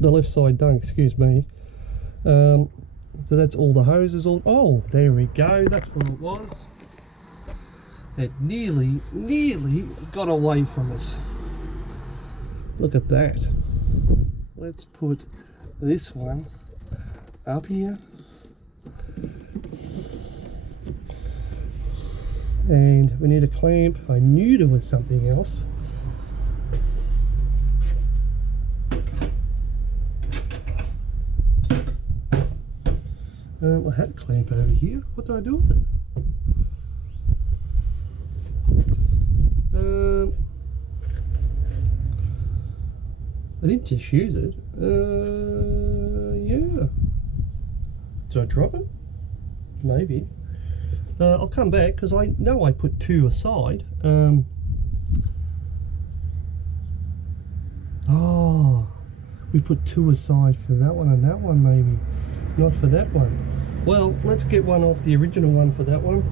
the left side done, excuse me. So that's all the hoses. Oh, there we go, that's what it was. It nearly got away from us. Look at that. Let's put this one up here. And we need a clamp. I knew there was something else. I had a clamp over here. What did I do with it? I didn't just use it. Yeah. Did I drop it? Maybe. I'll come back because I know I put two aside. Oh, we put two aside for that one and that one, maybe. Not for that one. Well, let's get one off the original one for that one.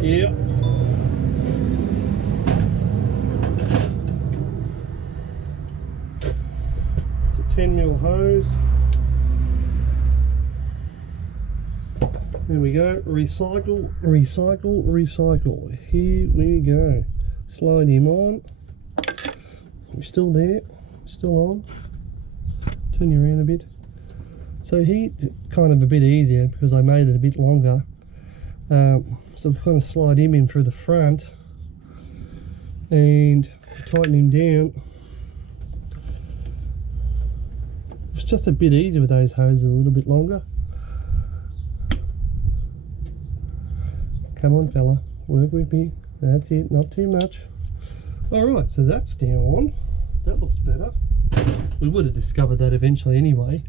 Yeah. It's a 10mm hose. There we go. Recycle, recycle, recycle. Here we go. Slide him on. We're still there. Still on. Turn you around a bit. So he kind of a bit easier because I made it a bit longer. So we kind of slide him in through the front and tighten him down. It's just a bit easier with those hoses, a little bit longer. Come on fella, work with me. That's it, not too much. Alright, so that's now on. That looks better. We would have discovered that eventually anyway.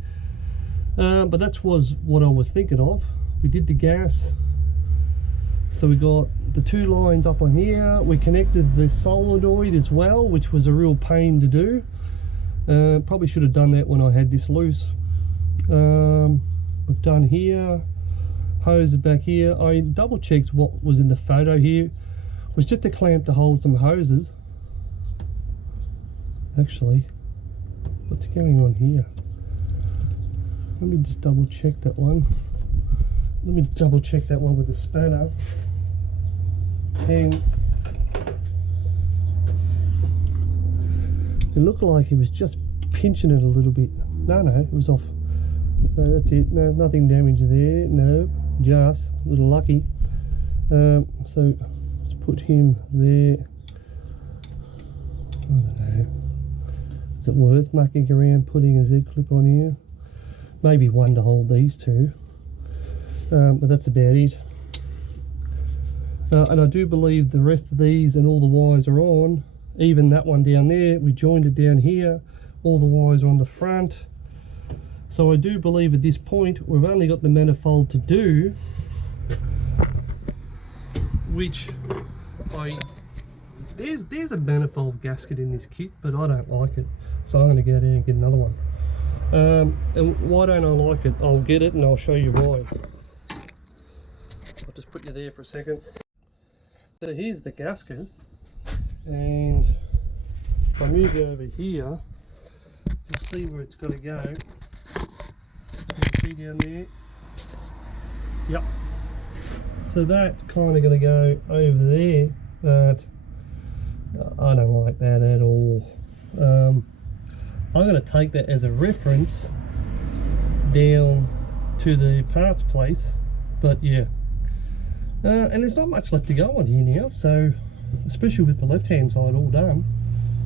But that was what I was thinking of. We did the gas. So we got the two lines up on here. We connected the solenoid as well, which was a real pain to do. Probably should have done that when I had this loose. We've done here. Hose back here. I double checked what was in the photo here. It was just a clamp to hold some hoses. Actually, what's going on here? Let me just double check that one. Let me just double check that one with the spanner. And it looked like he was just pinching it a little bit. No, it was off. So that's it. No, nothing damaged there. No, just a little lucky. So let's put him there. I don't know. Is it worth mucking around putting a Z-clip on here? Maybe one to hold these two. But that's about it. And I do believe the rest of these and all the wires are on. Even that one down there, we joined it down here. All the wires are on the front. So I do believe at this point we've only got the manifold to do, which there's a manifold gasket in this kit, but I don't like it, so I'm going to go down and get another one. And why don't I like it? I'll get it and I'll show you why. I'll just put you there for a second. So here's the gasket, and if I move you over here, you'll see where it's got to go. You see down there? Yep. So that's kind of going to go over there, but I don't like that at all. I'm going to take that as a reference down to the parts place, but yeah. And there's not much left to go on here now, so especially with the left hand side all done,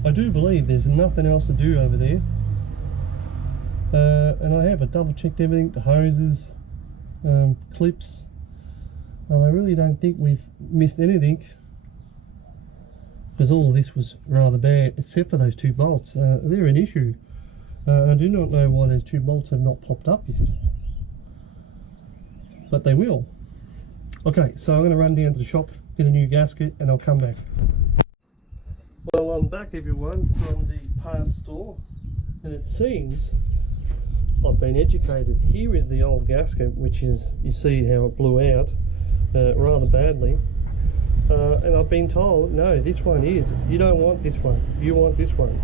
I do believe there's nothing else to do over there. And I have double checked everything, the hoses, clips, and I really don't think we've missed anything, because all of this was rather bad except for those two bolts. They're an issue. I do not know why those two bolts have not popped up yet, but they will. Okay, so I'm going to run down to the shop, get a new gasket, and I'll come back. Well, I'm back everyone from the parts store, and it seems I've been educated. Here is the old gasket, which is, you see how it blew out rather badly. And I've been told, no, this one is, you don't want this one, you want this one.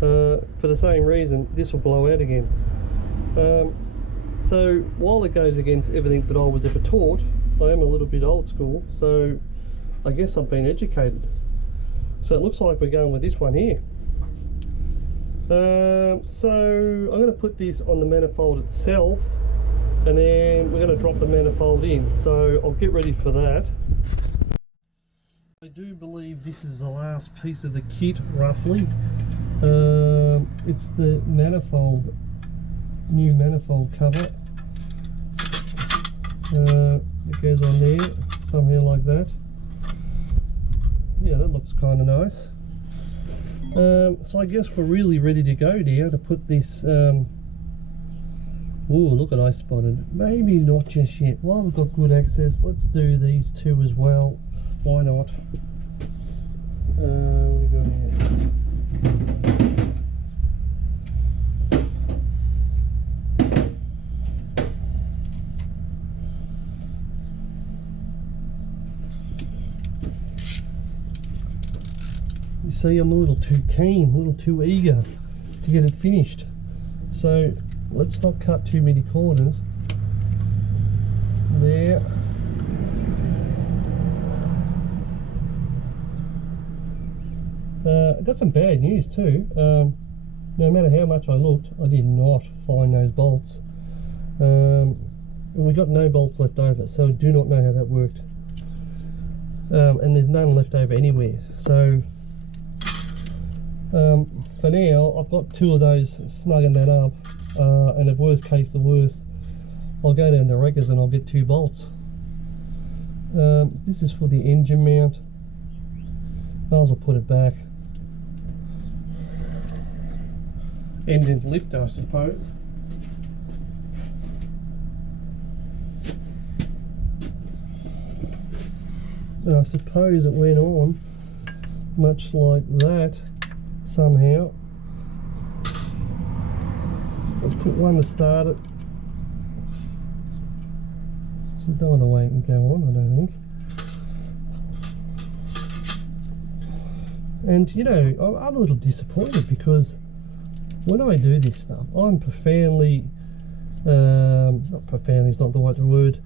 for the same reason this will blow out again. So while it goes against everything that I was ever taught, I am a little bit old school, so I guess I've been educated. So it looks like we're going with this one here. So I'm going to put this on the manifold itself, and then we're going to drop the manifold in, so I'll get ready for that. I do believe this is the last piece of the kit, roughly. It's the manifold, new manifold cover. It goes on there, somehow like that. Yeah, that looks kind of nice. So I guess we're really ready to go now to put this. Oh, look at I spotted. Maybe not just yet. While we've got good access, let's do these two as well. Why not? What do we got here? You see, I'm a little too keen, a little too eager to get it finished. So let's not cut too many corners. There. I got some bad news too. No matter how much I looked, I did not find those bolts. And we got no bolts left over, so I do not know how that worked. And there's none left over anywhere. So for now, I've got two of those snugging that up. And if worst case the worst, I'll go down to Wreckers and I'll get two bolts. This is for the engine mount. I'll put it back. Engine lifter, I suppose. And I suppose it went on much like that somehow. Let's put one to start it. There's no other way it can go on, I don't think. And you know, I'm a little disappointed because when I do this stuff, I'm profoundly, not profoundly is not the right word,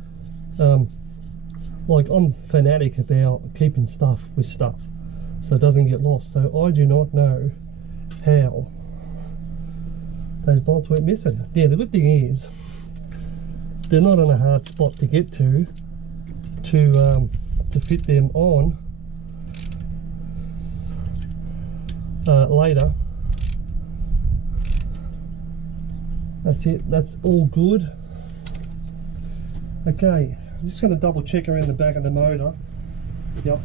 like I'm fanatic about keeping stuff with stuff so it doesn't get lost. So I do not know how those bolts went missing. Yeah, the good thing is they're not on a hard spot to get to fit them on later. That's it, that's all good. Okay, I'm just going to double check around the back of the motor. Yep.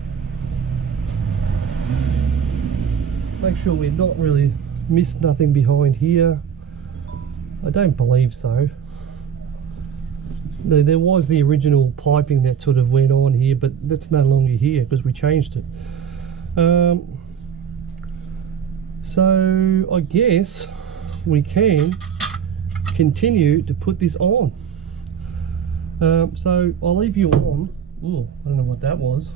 Make sure we've not really missed nothing behind here. I don't believe so. There was the original piping that sort of went on here, but that's no longer here because we changed it. So I guess we can continue to put this on. So I'll leave you on. Oh, I don't know what that was.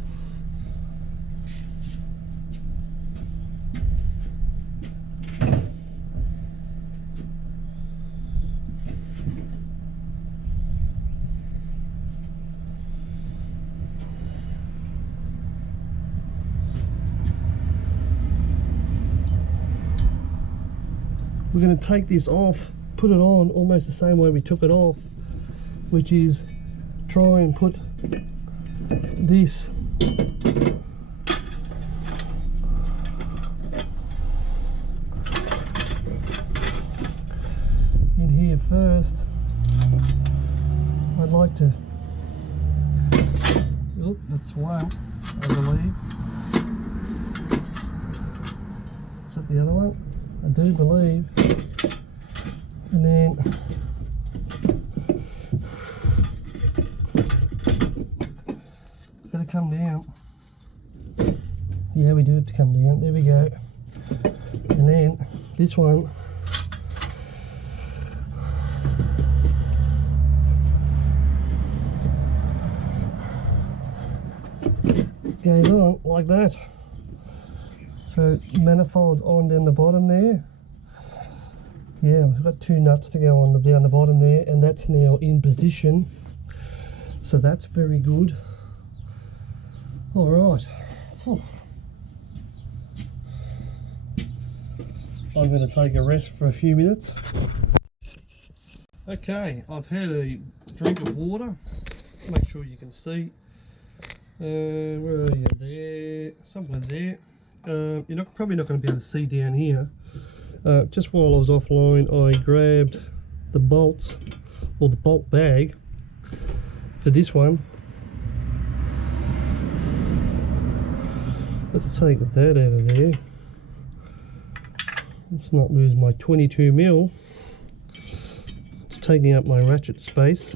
We're going to take this off, put it on almost the same way we took it off, which is try and put this in here first. I'd like to, oh, that's one, I believe. Is that the other one? I do believe. And then gotta come down. Yeah, we do have to come down. There we go. And then this one goes on like that. So manifold on down the bottom there, yeah, we've got 2 nuts to go on down the bottom there, and that's now in position, so that's very good. All right. I'm going to take a rest for a few minutes. Okay, I've had a drink of water. Let's make sure you can see. Where are you? There, somewhere there. You're probably not going to be able to see down here. Just while I was offline, I grabbed the bolts, or the bolt bag for this one. Let's take that out of there. Let's not lose my 22mm. It's taking up my ratchet space.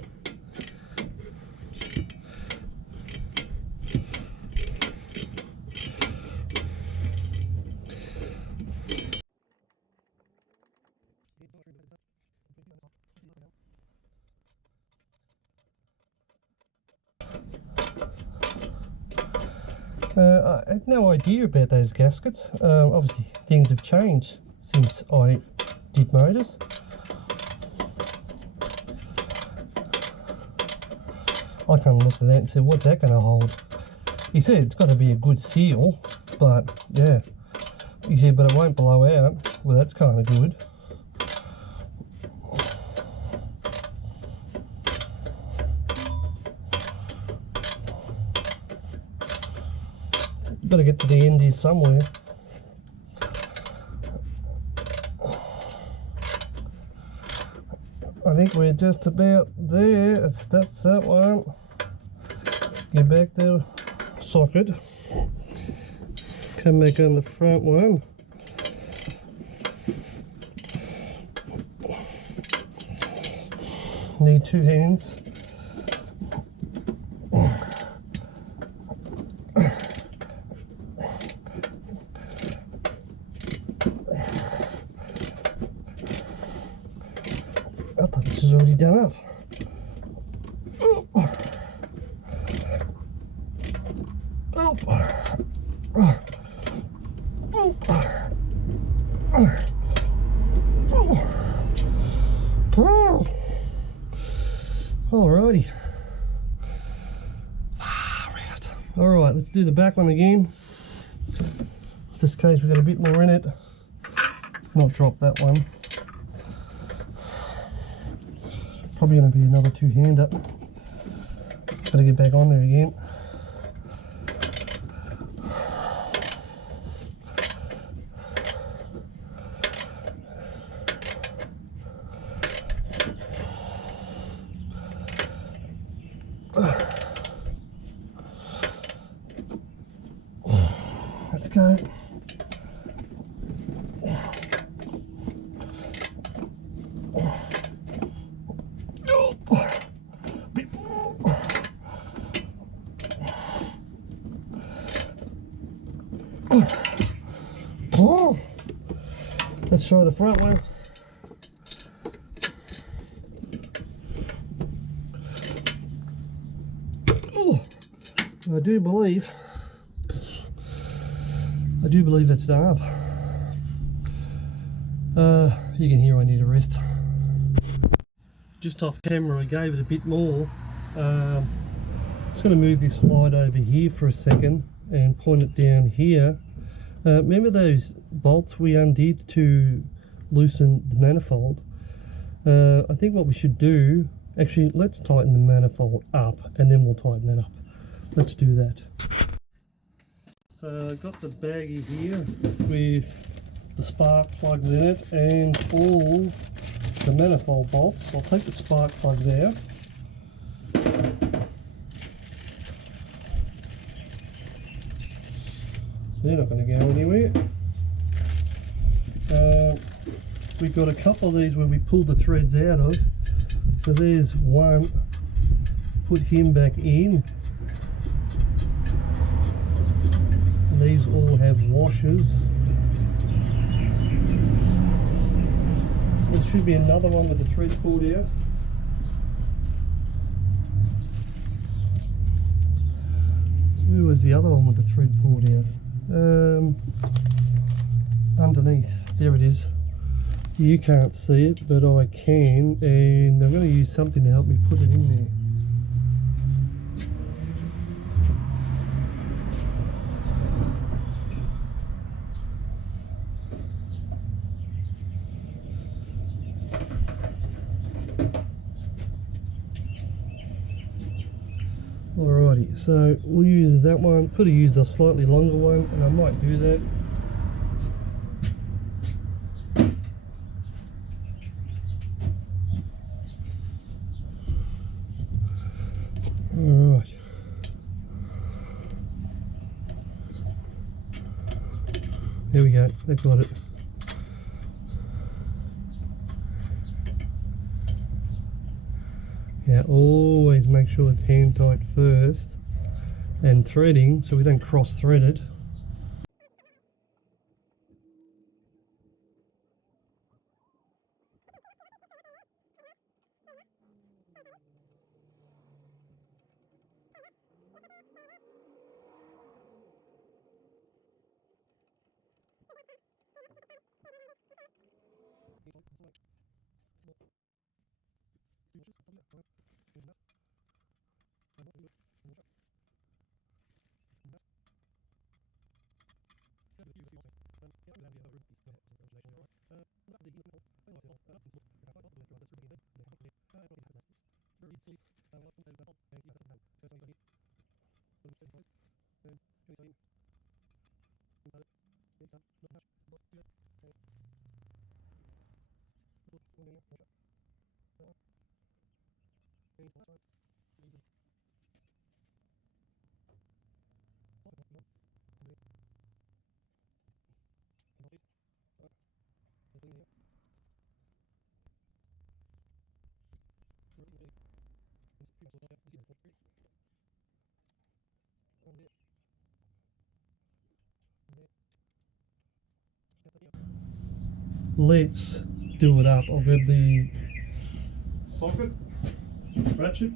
I had no idea about those gaskets. Obviously things have changed since I did motors. I kind of looked at that and said, what's that going to hold? He said it's got to be a good seal, but yeah. He said, but it won't blow out. Well, that's kind of good. Got to get to the end here somewhere. I think we're just about there. That's that one. Get back the socket. Come back on the front one. Need 2 hands. I thought this was already done up. Alrighty. Alright, let's do the back one again. In this case we've got a bit more in it. Not drop that one. Probably going to be another 2-hander. Gotta get back on there again. Let's go. Oh. Let's try the front one. Oh. I do believe that's done up. You can hear I need a rest. Just off camera I gave it a bit more. Just going to move this slide over here for a second and point it down here. Remember those bolts we undid to loosen the manifold? I think what we should do, actually let's tighten the manifold up and then we'll tighten that up. Let's do that. So I've got the baggie here with the spark plugs in it and all the manifold bolts. I'll take the spark plugs out. They're not going to go anywhere. We've got a couple of these where we pulled the threads out of. So there's one. Put him back in. And these all have washers. There should be another one with the threads pulled out. Where was the other one with the thread pulled out? Underneath. There it is. You can't see it, but I can, and I'm going to use something to help me put it in there. Alrighty, so we'll use that one. Could have used a slightly longer one, and I might do that. Alright. There we go, that got it. Yeah, always make sure it's hand tight first and threading so we don't cross thread it. Let's do it up. I'll grab the socket, ratchet.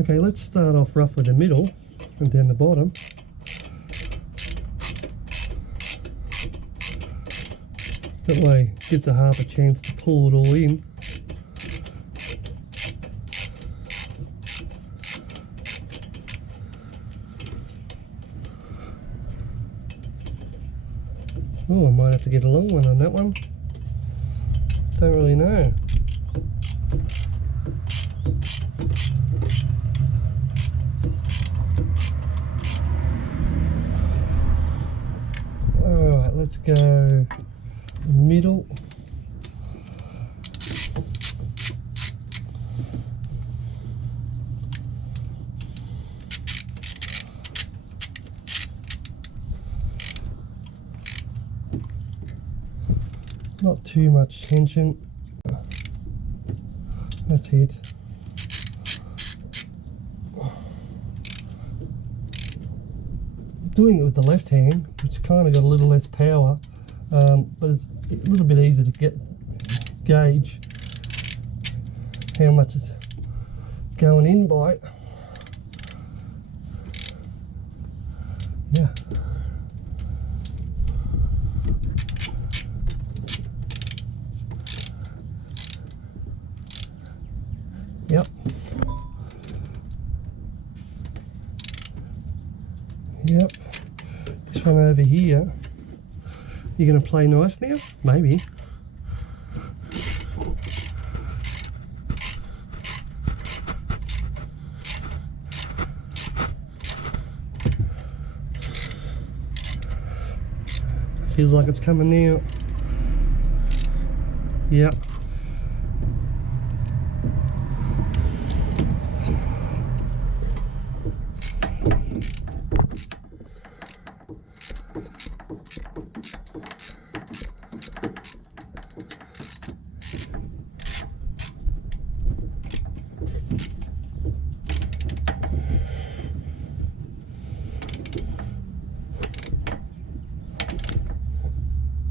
Okay, let's start off roughly the middle and down the bottom. That way it gives a half a chance to pull it all in. Oh, I might have to get a long one on that one. Don't really know. Alright, let's go middle. Not too much tension. That's it. Doing it with the left hand, which kind of got a little less power, but it's a little bit easier to gauge how much is going in by it. Yeah. Yep. Yep. This one over here. You're going to play nice now? Maybe. Feels like it's coming out. Yep.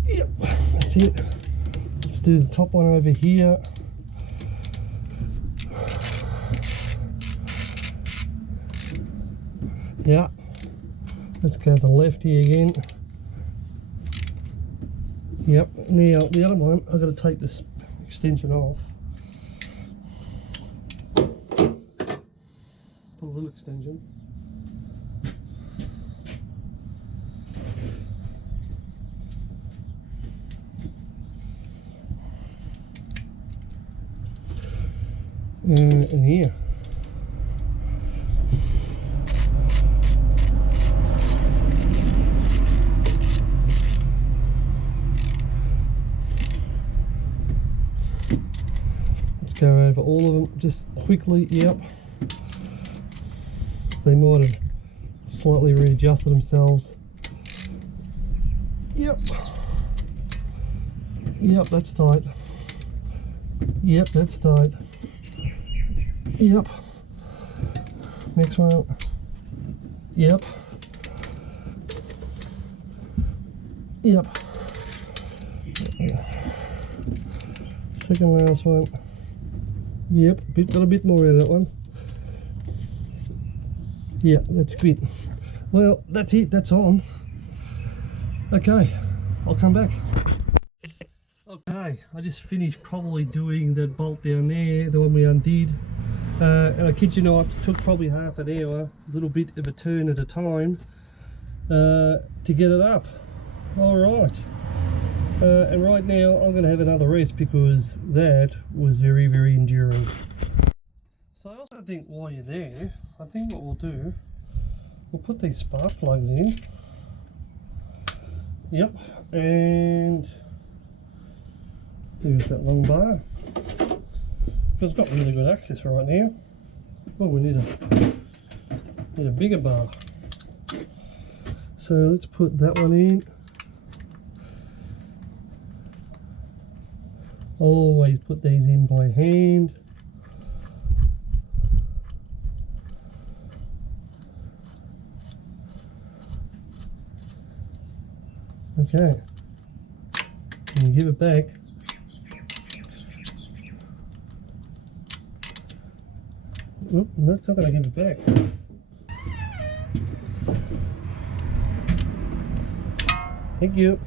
Yep, that's it. Let's do the top one over here. Yeah, Let's go to the lefty again. Yep, now the other one, I've got to take this extension off. Put a little extension. In here. Let's go over all of them just quickly. Yep. They might have slightly readjusted themselves. Yep. Yep, that's tight. Yep, that's tight. Yep. Next one. Yep. Yep. Second last one. Yep, got a bit more of that one. Yeah, that's good. Well, that's it, that's on. Okay, I'll come back. Okay, I just finished probably doing that bolt down there, the one we undid. And I kid you not, it took probably half an hour, a little bit of a turn at a time, to get it up. Alright. And right now I'm going to have another rest because that was very, very enduring. So I also think while you're there, I think what we'll do, we'll put these spark plugs in. Yep, and there's that long bar. It's got really good access right now. Well, we need a bigger bar. So let's put that one in. Always put these in by hand. Okay. And you give it back. Oop, that's not going to give it back. Thank you.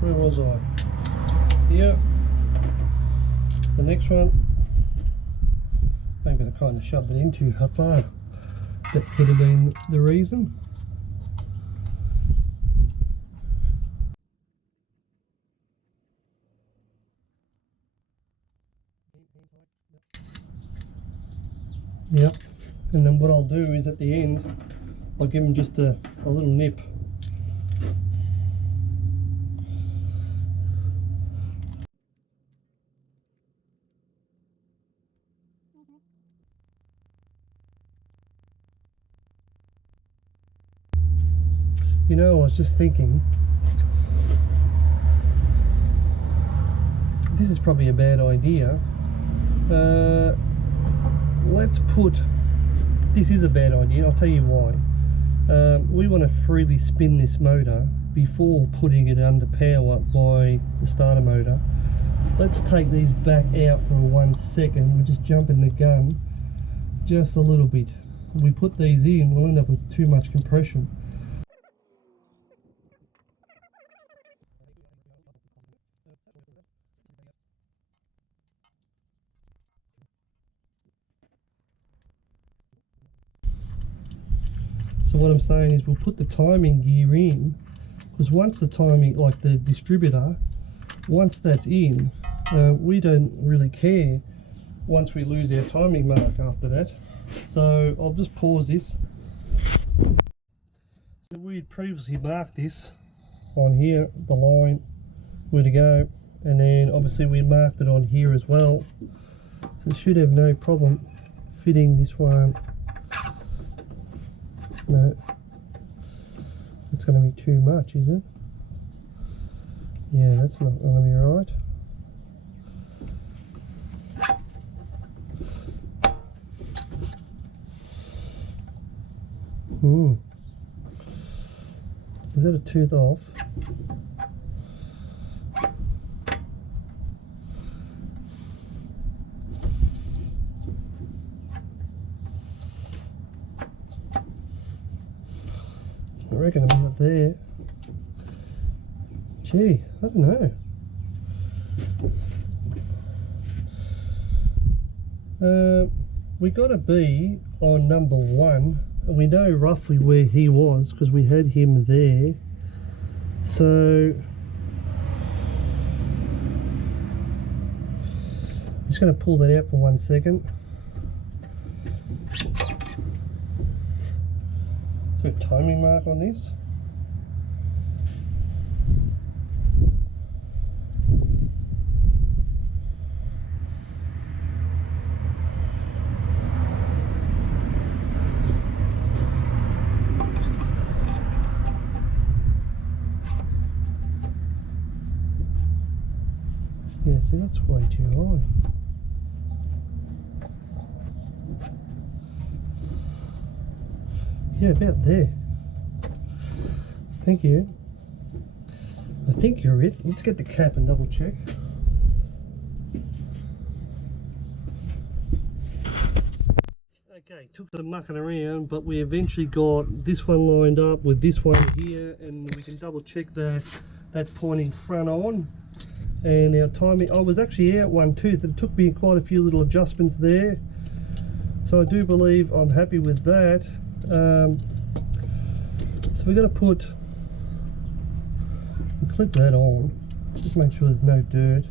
Where was I? Here. The next one. Maybe I kind of shoved it in too far. That could have been the reason. Yep, and then what I'll do is at the end, I'll give them just a little nip. You know, I was just thinking, this is probably a bad idea. Let's put, this is a bad idea, I'll tell you why. We want to freely spin this motor before putting it under power by the starter motor. Let's take these back out for 1 second. We're just jumping the gun just a little bit. If we put these in, we'll end up with too much compression. So what I'm saying is we'll put the timing gear in, because once the timing, like the distributor, once that's in, we don't really care once we lose our timing mark after that. So I'll just pause this. So we had previously marked this on here, the line, where to go, and then obviously we marked it on here as well. So it should have no problem fitting this one. No, it's going to be too much, is it? Yeah, that's not going to be right. Is that a tooth off? reckon about there. Gee, I don't know. We got to be on number 1. We know roughly where he was because we had him there. So just going to pull that out for 1 second. Is there a timing mark on this? Yeah, see, that's way too high. Yeah, about there. Thank you. I think you're it. Let's get the cap and double check. Okay, took some mucking around, but we eventually got this one lined up with this one here, and we can double check that that's pointing front on. And our timing, I was actually out 1 tooth. It took me quite a few little adjustments there. So I do believe I'm happy with that. So we're going to clip that on. Just make sure there's no dirt.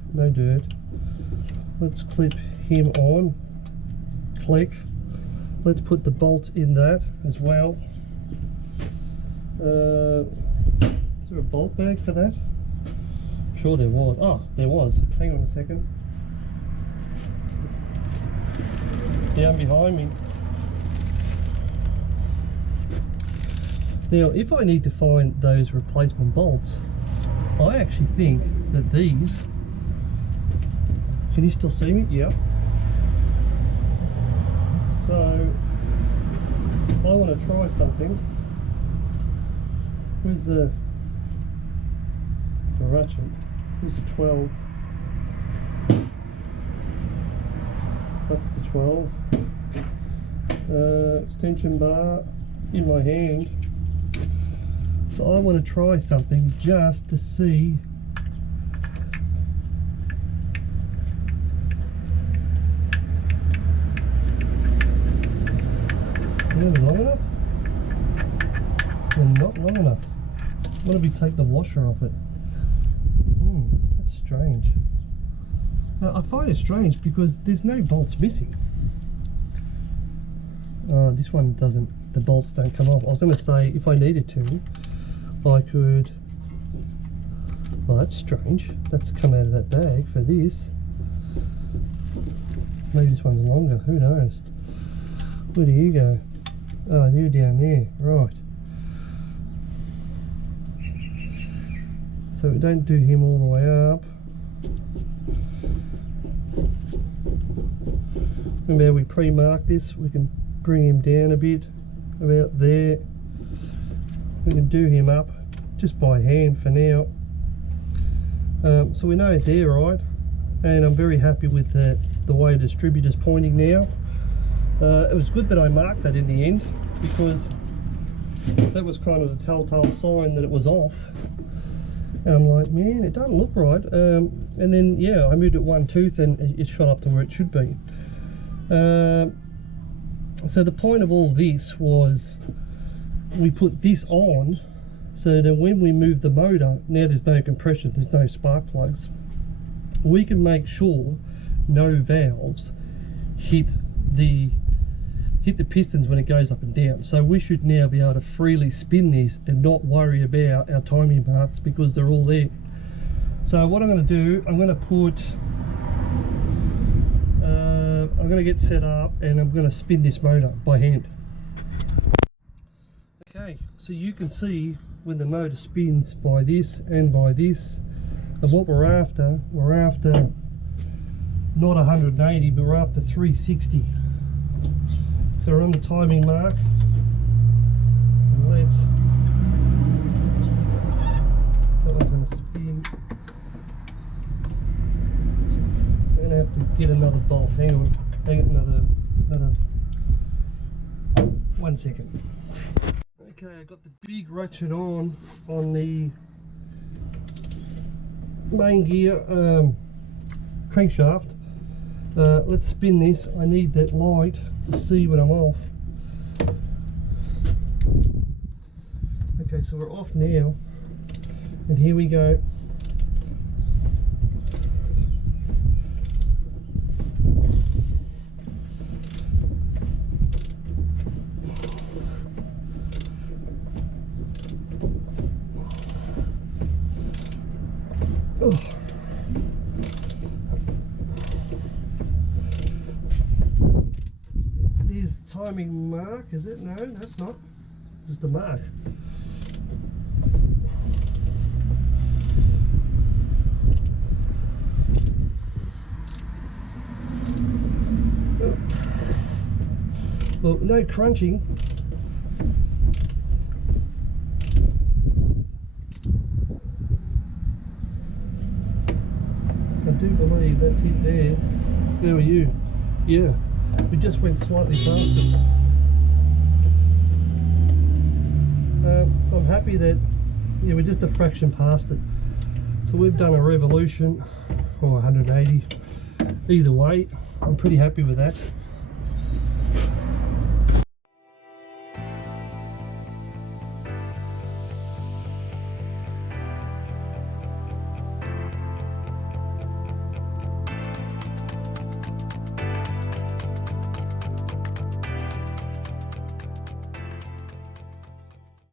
Let's clip him on. Click. Let's put the bolt in that as well. Is there a bolt bag for that? Sure there was. Oh, there was. Hang on a second. Down behind me. Now, if I need to find those replacement bolts, I actually think that these... Can you still see me? Yeah. So, I want to try something. Where's the ratchet? Here's the 12. That's the 12. Extension bar in my hand. So I want to try something just to see they're long enough. They're not long enough. What if we take the washer off it? That's strange. I find it strange because there's no bolts missing. This one doesn't, the bolts don't come off. I was going to say if I needed to, I could, well that's strange, that's come out of that bag for this. Maybe this one's longer, who knows. Where do you go? Oh, you're down there, right. So we don't do him all the way up. Remember we pre-marked this, we can bring him down a bit, about there. We can do him up just by hand for now. So we know it's there, right? And I'm very happy with the way the distributor's pointing now. It was good that I marked that in the end because that was kind of the telltale sign that it was off. And I'm like, man, it doesn't look right. And then, yeah, I moved it 1 tooth and it shot up to where it should be. So the point of all this was we put this on so that when we move the motor, now there's no compression, there's no spark plugs. We can make sure no valves hit the pistons when it goes up and down. So we should now be able to freely spin this and not worry about our timing marks because they're all there. So what I'm going to do, I'm going to put, I'm going to get set up and I'm going to spin this motor by hand. Okay, so you can see when the motor spins by this and by this, and what we're after not 180, but we're after 360. So we're on the timing mark. Let's, that one's going to spin. I'm going to have to get another bolt. Hang on, another 1 second. Okay, I got the big ratchet on the main gear crankshaft. Let's spin this. I need that light to see when I'm off. Okay, so we're off now, and here we go. Oh. There's the timing mark, is it? No, that's not. Just a mark. Well, no crunching. I do believe that's it there. Where were you? Yeah, we just went slightly past it. So I'm happy that, yeah, we're just a fraction past it. So we've done a revolution, or 180. Either way, I'm pretty happy with that.